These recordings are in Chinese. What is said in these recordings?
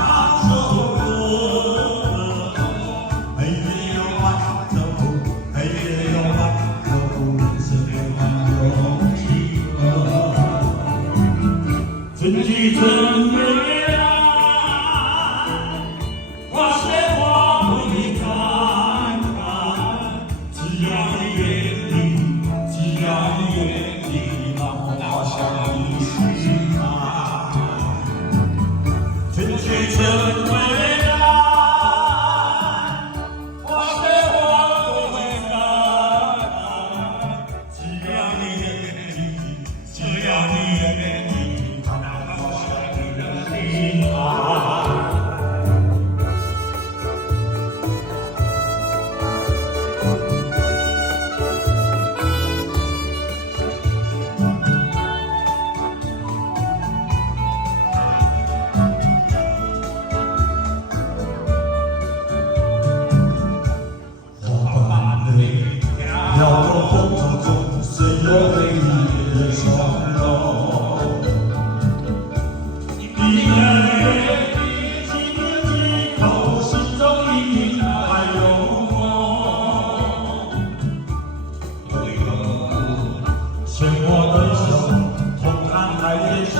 唱首歌，嘿耶哟万头，嘿耶哟万头，人生有几何？春去春回来，花谢花会开开，只要你愿意，只要你愿意，让我向你许爱。春去春回来，花谢花会开开，只要你愿意，只要你愿意，让我向你许爱。飘过风途中，谁又回忆的从容？一年月底，几年几口，心中一定还有我。有一个路，牵我的手，同看海天生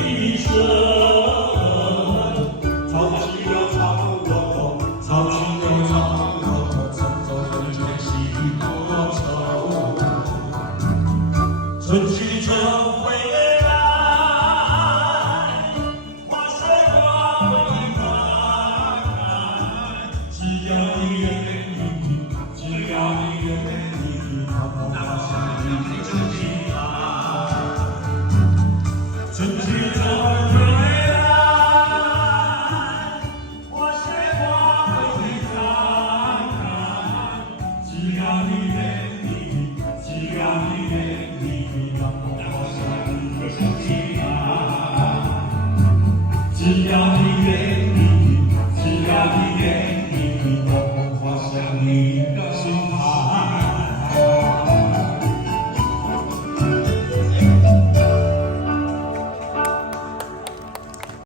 一生。潮起又潮落，潮起又潮落，乘舟人间喜多愁。春去春回来，花谢花会开开，只要你愿意，只要你愿意，让我向你许爱。春去春回来，花谢花会开开，只要你愿意，只要你愿意，让我向你许爱。只要你愿意。